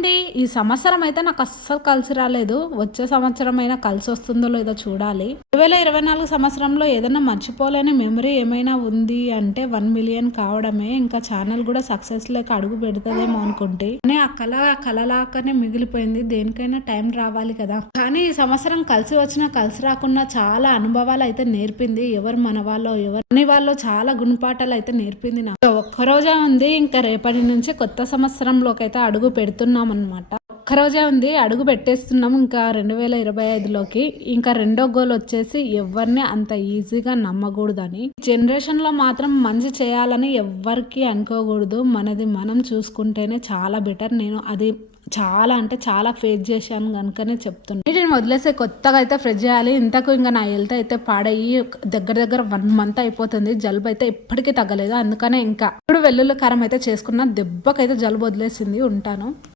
అండి. ఈ సంవత్సరం అయితే నాకు అస్సలు కలిసి రాలేదు. వచ్చే సంవత్సరం అయినా కలిసి వస్తుందో లేదో చూడాలి. 2024 సంవత్సరంలో ఏదైనా మర్చిపోలేని మెమరీ ఏమైనా ఉంది అంటే 1,000,000 కావడమే. ఇంకా ఛానల్ కూడా సక్సెస్ లేక అడుగు పెడతదేమో అనుకుంటే, కానీ ఆ కలలాగానే మిగిలిపోయింది. దేనికైనా టైం రావాలి కదా. కానీ ఈ సంవత్సరం కలిసి వచ్చినా కలిసి రాకున్నా చాలా అనుభవాలు అయితే నేర్పింది. ఎవరు మన వాళ్ళో ఎవరిని వాళ్ళో చాలా గుణపాఠాలు అయితే నేర్పింది నాకు. ఒక్కరోజే ఉంది, ఇంకా రేపటి నుంచి కొత్త సంవత్సరంలోకి అయితే అడుగు పెడుతున్నాం అనమాట. ఒక్కరోజే ఉంది, అడుగు పెట్టేస్తున్నాం ఇంకా 2025లోకి. ఇంకా రెండో గోల్ వచ్చేసి ఎవరిని అంత ఈజీగా నమ్మకూడదని. జనరేషన్లో మాత్రం మంచి చేయాలని ఎవ్వరికి అనుకోకూడదు. మనది మనం చూసుకుంటేనే చాలా బెటర్. నేను అది చాలా అంటే చాలా ఫేస్ చేశాను కనుకనే చెప్తున్నాను. నేను వదిలేసే కొత్తగా అయితే ఫ్రెష్ చేయాలి. ఇంతకు ఇంకా నా హెల్త్ అయితే పాడయ్యి దగ్గర 1 మంత్ అయిపోతుంది. జలుబు అయితే ఎప్పటికీ తగ్గలేదు. అందుకనే ఇంకా ఇప్పుడు వెల్లుల్లి కారం అయితే చేసుకున్న దెబ్బకైతే జలుబు వదిలేసింది. ఉంటాను.